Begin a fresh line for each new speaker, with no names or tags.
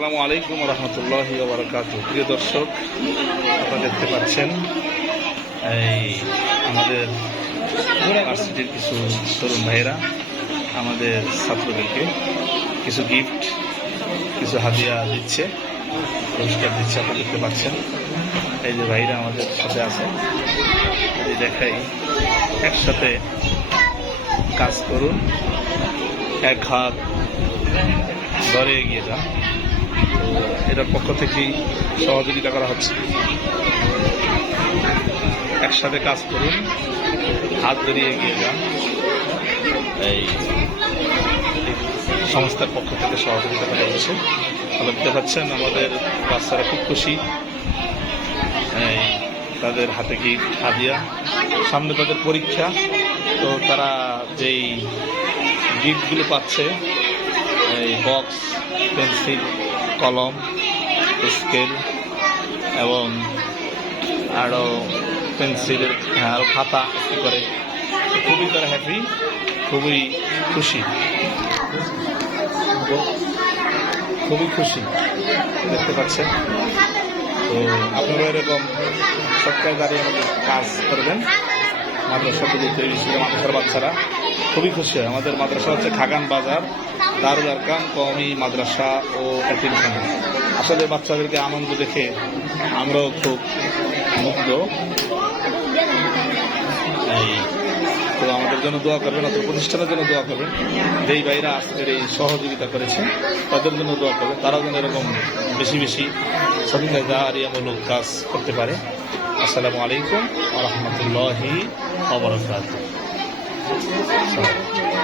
আসসালামু আলাইকুম রহমতুল্লাহ বারকাত প্রিয় দর্শক, আপনারা দেখতে পাচ্ছেন এই আমাদের ইউনিভার্সিটির কিছু তরুণ ভাইয়েরা, আমাদের ছাত্রদেরকে কিছু গিফট কিছু হাদিয়া দিচ্ছে, পুরস্কার দিচ্ছে আপনারা দেখতে পাচ্ছেন। এই যে ভাইরা আমাদের সাথে আছে এই দেখাই, একসাথে কাজ করুন, এক হাত ঘরে এগিয়ে যান। এটার পক্ষ থেকেই সহযোগিতা করা হচ্ছে। একসাথে কাজ করুন, হাত ধরিয়ে এগিয়ে যান। এই সংস্থার পক্ষ থেকে সহযোগিতা করা হচ্ছে। তাহলে দেখতে পাচ্ছেন আমাদের বাচ্চারা খুব খুশি। এই তাদের হাতে কি হাদিয়া। সামনে তাদের পরীক্ষা। তো তারা যেই গিফটগুলো পাচ্ছে, এই বক্স পেন্সিল কলম স্কেল এবং আরও পেন্সিলের হ্যাঁ, আরও খাতা করে। খুবই তারা হ্যাপি খুবই খুশি। খুবই খুশি দেখতে পাচ্ছেন। তো আপনারা এরকম সরকার দাঁড়িয়ে আমাদের কাজ করবেন। মাদ্রাসাগুলি তৈরি ছিল মাদ্রাসার বাচ্চারা। খুবই খুশি হয়। আমাদের মাদ্রাসা হচ্ছে খাগান বাজার, দারুল আরকাম, কওমি মাদ্রাসা ও এতিমখানা আসলে বাচ্চাদেরকে আনন্দ দেখে আমরাও খুব মুগ্ধ। তো আমাদের জন্য দোয়া করবেন অত প্রতিষ্ঠানের জন্য দোয়া করবেন। যেই ভাইরা আজকের এই সহযোগিতা করেছে, তাদের জন্য দোয়া করবেন। তারাও যেন এরকম বেশি বেশি সদিনামূলক কাজ করতে পারে। আসসালামু আলাইকুম আ রহমতুল্লাহি 是干？